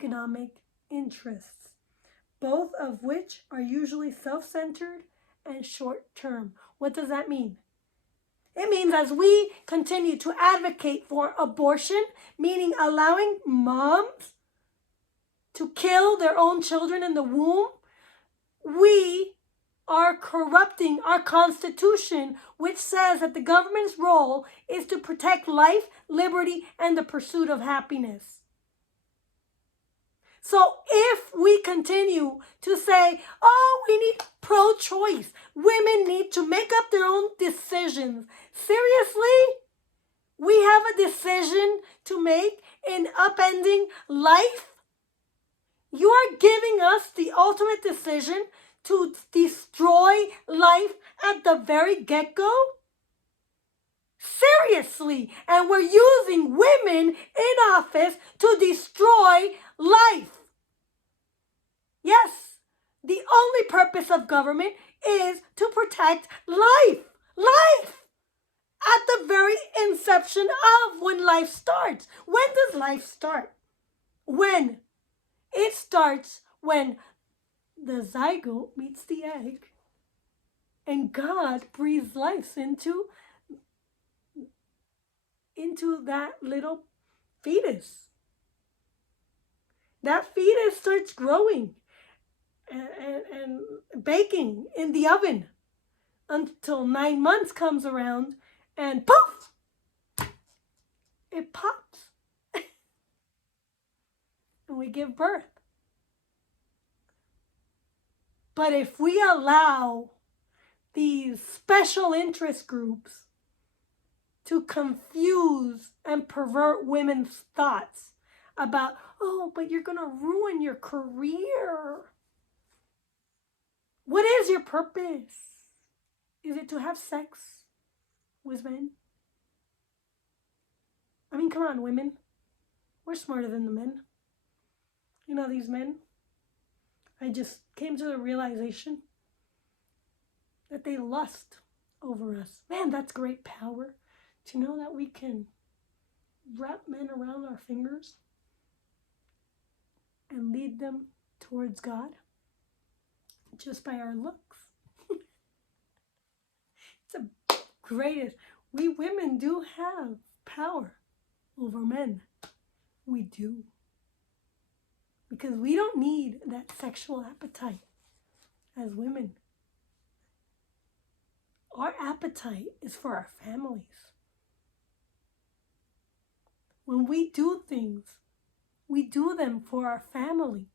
economic interests, both of which are usually self-centered and short-term. What does that mean? It means as we continue to advocate for abortion, meaning allowing moms to kill their own children in the womb, we are corrupting our Constitution, which says that the government's role is to protect life, liberty, and the pursuit of happiness. So if we continue to say, oh, we need pro-choice, women need to make up their own decisions, seriously? We have a decision to make in upending life? You are giving us the ultimate decision to destroy life at the very get-go? Seriously, and we're using women in office to destroy life. Yes, the only purpose of government is to protect life. Life! At the very inception of when life starts. When does life start? When? It starts when the zygote meets the egg and God breathes life into that little fetus. That fetus starts growing and baking in the oven until 9 months comes around and poof, it pops and we give birth. But if we allow these special interest groups to confuse and pervert women's thoughts about, oh, but you're going to ruin your career. What is your purpose? Is it to have sex with men? I mean, come on, women. We're smarter than the men. You know, these men, I just came to the realization that they lust over us. Man, that's great power. To know that we can wrap men around our fingers and lead them towards God just by our looks. It's the greatest. We women do have power over men. We do. Because we don't need that sexual appetite as women. Our appetite is for our families. When we do things, we do them for our family.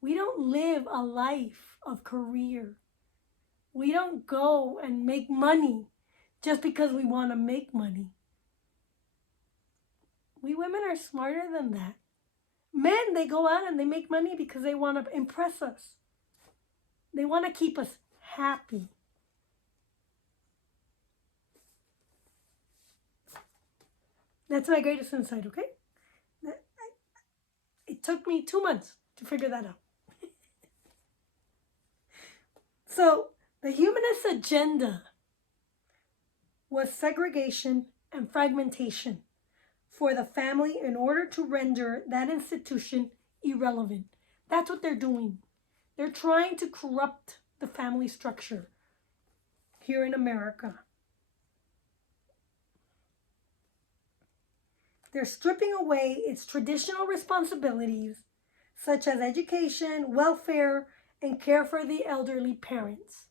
We don't live a life of career. We don't go and make money just because we want to make money. We women are smarter than that. Men, they go out and they make money because they want to impress us. They want to keep us happy. That's my greatest insight, okay? It took me 2 months to figure that out. So, the humanist agenda was segregation and fragmentation for the family in order to render that institution irrelevant. That's what they're doing. They're trying to corrupt the family structure here in America. They're stripping away its traditional responsibilities, such as education, welfare, and care for the elderly parents.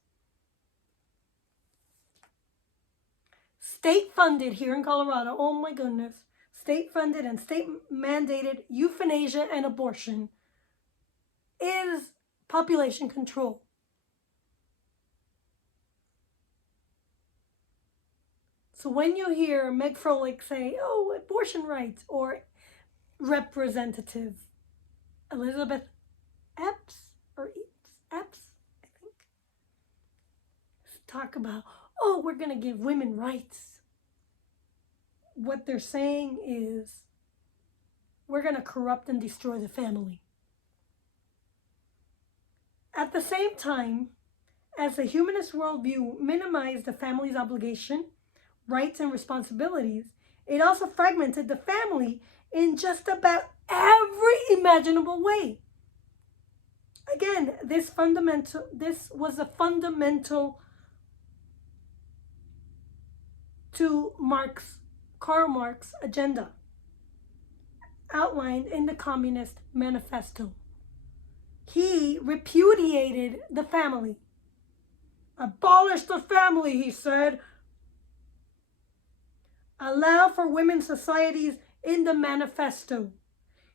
State-funded here in Colorado, oh my goodness, state-funded and state-mandated euthanasia and abortion is population control. So when you hear Meg Froelich say, oh, abortion rights, or Representative Elizabeth Epps, I think, talk about, oh, we're going to give women rights. What they're saying is, we're going to corrupt and destroy the family. At the same time, as the humanist worldview minimized the family's obligation, rights, and responsibilities, it also fragmented the family in just about every imaginable way. Again, this was a fundamental to Karl Marx's agenda outlined in the Communist Manifesto. He repudiated the family. Abolish the family, he said. Allow for women's societies in the manifesto.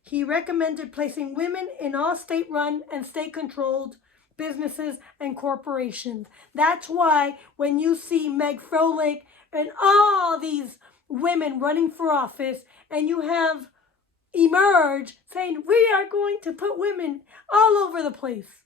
He recommended placing women in all state-run and state-controlled businesses and corporations. That's why when you see Meg Froelich and all these women running for office, and you have Emerge saying, we are going to put women all over the place,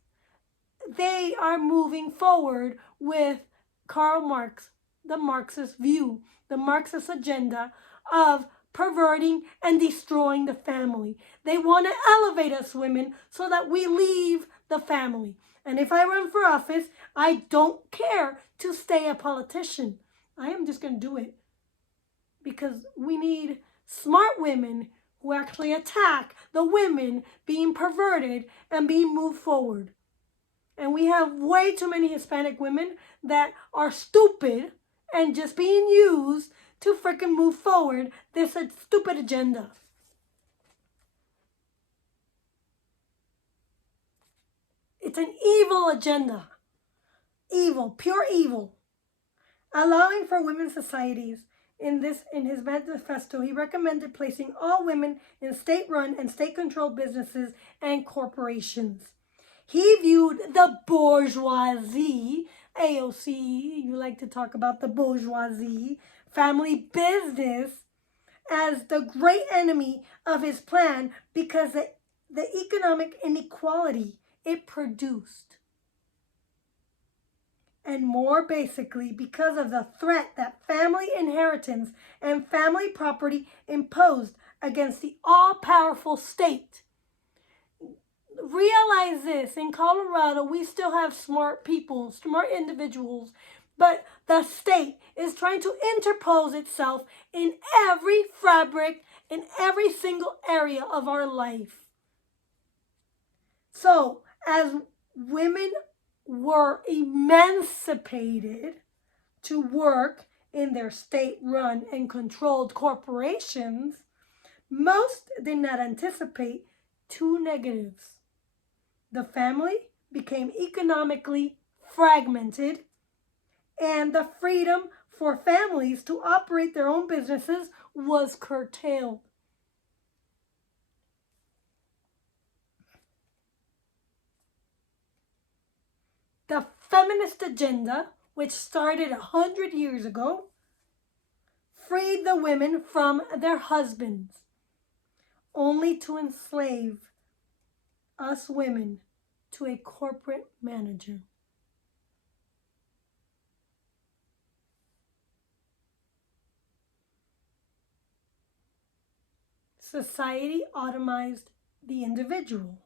they are moving forward with Karl Marx, the Marxist view, the Marxist agenda of perverting and destroying the family. They want to elevate us women so that we leave the family. And if I run for office, I don't care to stay a politician. I am just going to do it because we need smart women who actually attack the women being perverted and being moved forward. And we have way too many Hispanic women that are stupid and just being used to freaking move forward this stupid agenda. It's an evil agenda. Evil, pure evil. Allowing for women's societies. In his manifesto, he recommended placing all women in state-run and state-controlled businesses and corporations. He viewed the bourgeoisie, AOC, you like to talk about the bourgeoisie, family business, as the great enemy of his plan because the economic inequality it produced. And more basically, because of the threat that family inheritance and family property imposed against the all-powerful state. Realize this, in Colorado, we still have smart people, smart individuals, but the state is trying to interpose itself in every fabric, in every single area of our life. So, as women were emancipated to work in their state-run and controlled corporations, most did not anticipate two negatives. The family became economically fragmented, and the freedom for families to operate their own businesses was curtailed. The feminist agenda, which started 100 years ago, freed the women from their husbands, only to enslave us women to a corporate manager. Society automized the individual.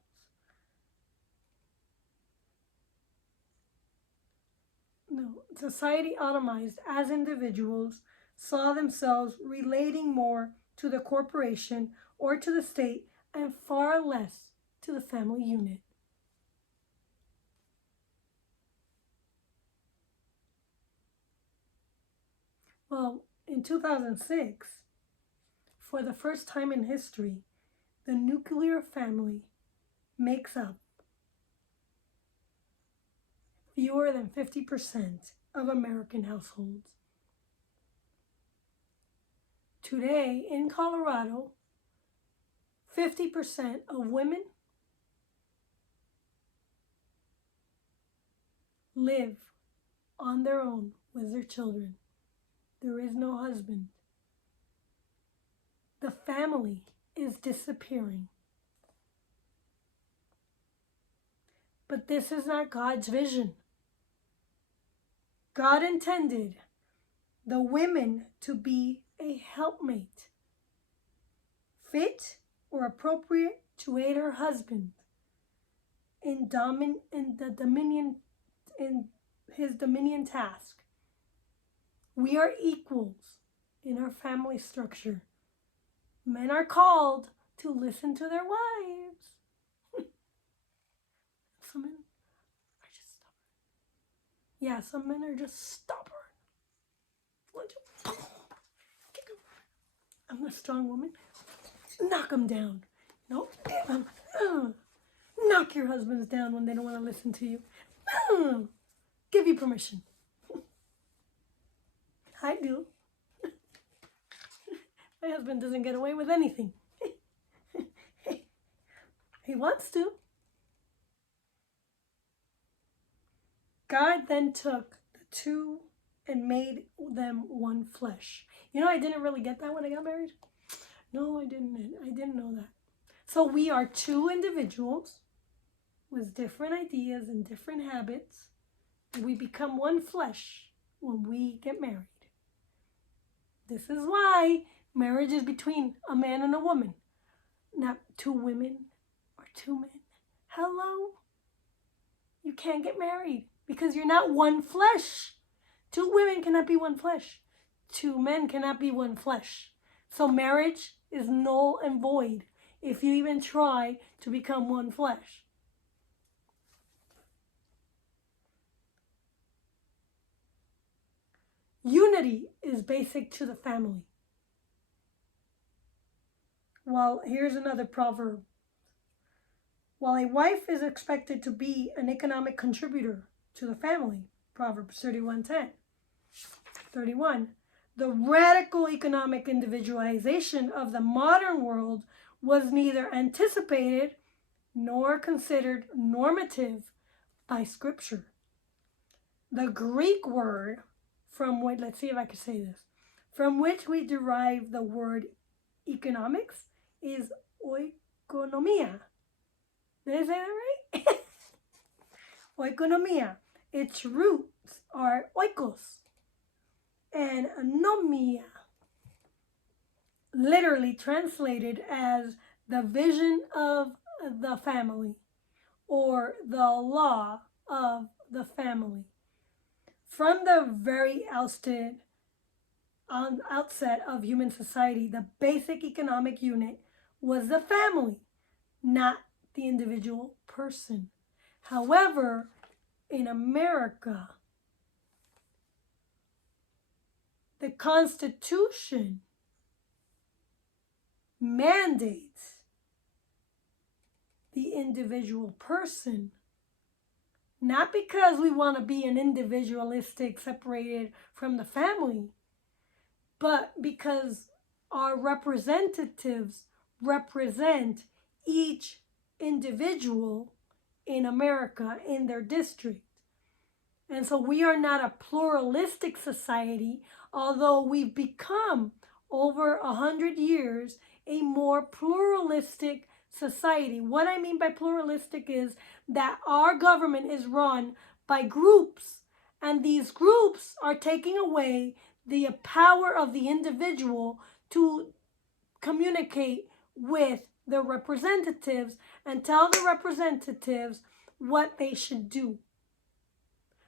No, society automized as individuals saw themselves relating more to the corporation or to the state and far less to the family unit. Well, in 2006, for the first time in history, the nuclear family makes up fewer than 50% of American households. Today, in Colorado, 50% of women live on their own with their children. There is no husband. The family is disappearing. But this is not God's vision. God intended the women to be a helpmate, fit or appropriate to aid her husband in his dominion task. We are equals in our family structure. Men are called to listen to their wives. Some men are just stubborn. Yeah, some men are just stubborn. I'm a strong woman. Knock them down. No, knock your husbands down when they don't want to listen to you. Give you permission. I do. My husband doesn't get away with anything. He wants to. God then took the two and made them one flesh. You know, I didn't really get that when I got married. No, I didn't know that. So we are two individuals with different ideas and different habits. We become one flesh when we get married. This is why marriage is between a man and a woman, not two women or two men. Hello? You can't get married because you're not one flesh. Two women cannot be one flesh. Two men cannot be one flesh. So marriage is null and void if you even try to become one flesh. Unity is basic to the family. Well, here's another proverb. While a wife is expected to be an economic contributor to the family, Proverbs 31:10. 31. The radical economic individualization of the modern world was neither anticipated nor considered normative by Scripture. The Greek word from which, let's see if I can say this, from which we derive the word economics is oikonomia. Did I say that right? Oikonomia. Its roots are oikos and nomia, literally translated as the vision of the family or the law of the family. From the very outset of human society, the basic economic unit was the family, not the individual person. However, in America, the Constitution mandates the individual person, not because we want to be an individualistic, separated from the family, but because our representatives represent each individual in America, in their district. And so we are not a pluralistic society, although we've become, over 100 years, a more pluralistic society. What I mean by pluralistic is that our government is run by groups, and these groups are taking away the power of the individual to communicate with the representatives and tell the representatives what they should do.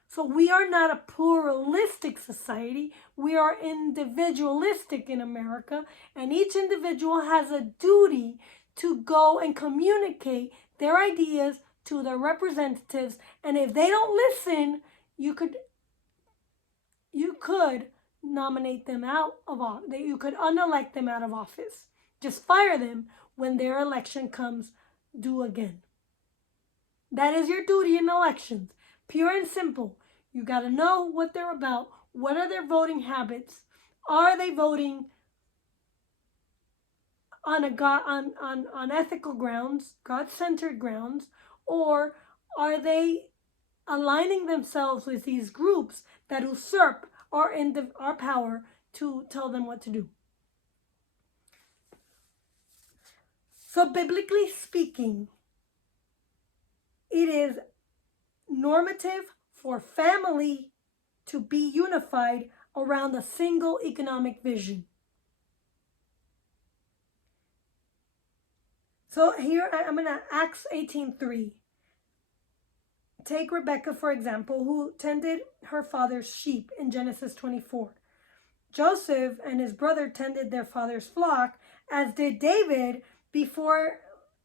So we are not a pluralistic society. We are individualistic in America, and each individual has a duty to go and communicate their ideas to their representatives. And if they don't listen, you could nominate them out of office. You could unelect them out of office. Just fire them when their election comes due again. That is your duty in elections. Pure and simple. You got to know what they're about. What are their voting habits? Are they voting on ethical grounds, God-centered grounds, or are they aligning themselves with these groups that usurp our power to tell them what to do? So biblically speaking, it is normative for family to be unified around a single economic vision. So here I'm going to Acts 18:3. Take Rebecca, for example, who tended her father's sheep in Genesis 24. Joseph and his brother tended their father's flock as did David before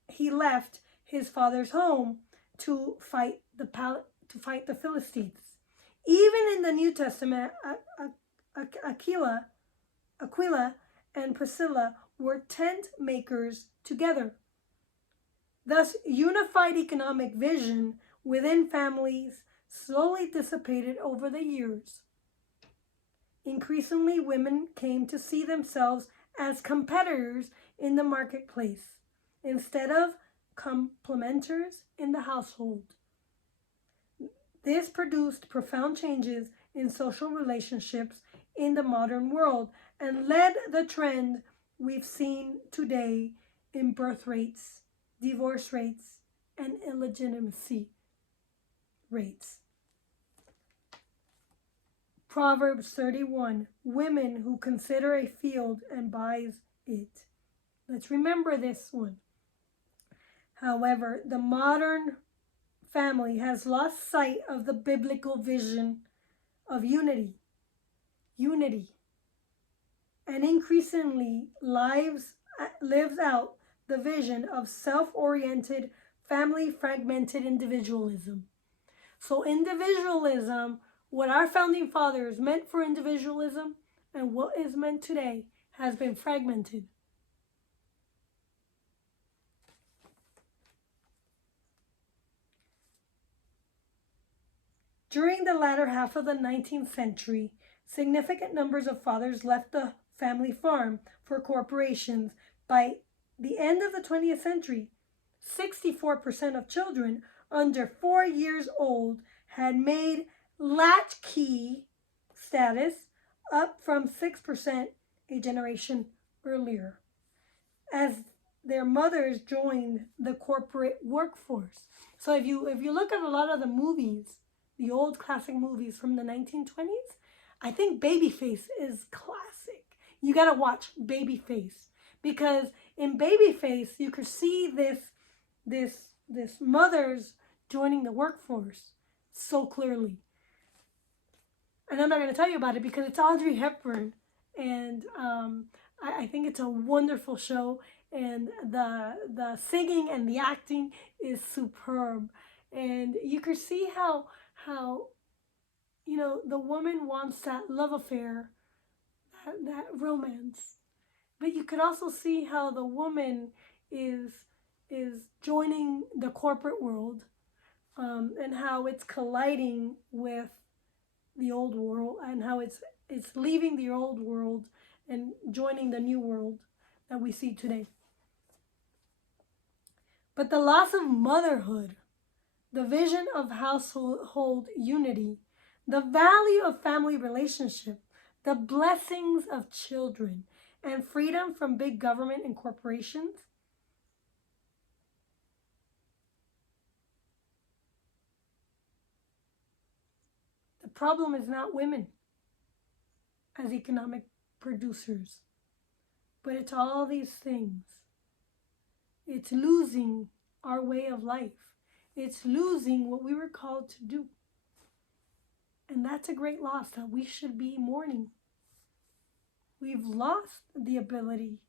he left his father's home to fight the Philistines. Even in the New Testament, Aquila and Priscilla were tent makers together. Thus, unified economic vision within families slowly dissipated over the years. Increasingly, women came to see themselves as competitors in the marketplace instead of complementers in the household. This produced profound changes in social relationships in the modern world and led the trend we've seen today in birth rates, divorce rates, and illegitimacy rates. Proverbs 31, women who consider a field and buys it. Let's remember this one. However, the modern family has lost sight of the biblical vision of unity, and increasingly lives out the vision of self-oriented, family-fragmented individualism. So individualism, what our founding fathers meant for individualism and what is meant today, has been fragmented. During the latter half of the 19th century, significant numbers of fathers left the family farm for corporations. By the end of the 20th century, 64% of children under 4 years old had made latchkey status, up from 6% a generation earlier, as their mothers joined the corporate workforce. So if you look at a lot of the movies, the old classic movies from the 1920s, I think Babyface is classic. You gotta watch Babyface, because in Babyface you could see this mothers joining the workforce so clearly. And I'm not going to tell you about it because it's Audrey Hepburn, and I think it's a wonderful show, and the singing and the acting is superb, and you can see how the woman wants that love affair, that romance, but you could also see how the woman is joining the corporate world, and how it's colliding with the old world, and how it's leaving the old world and joining the new world that we see today. But the loss of motherhood, the vision of household unity, the value of family relationship, the blessings of children, and freedom from big government and corporations, the problem is not women as economic producers, but it's all these things. It's losing our way of life. It's losing what we were called to do. And that's a great loss that we should be mourning. We've lost the ability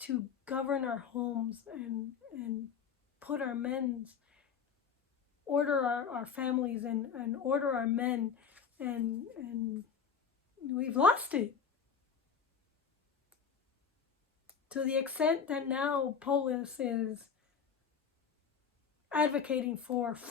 to govern our homes and put our men's, order our families and order our men, and we've lost it. To the extent that now Polis is advocating for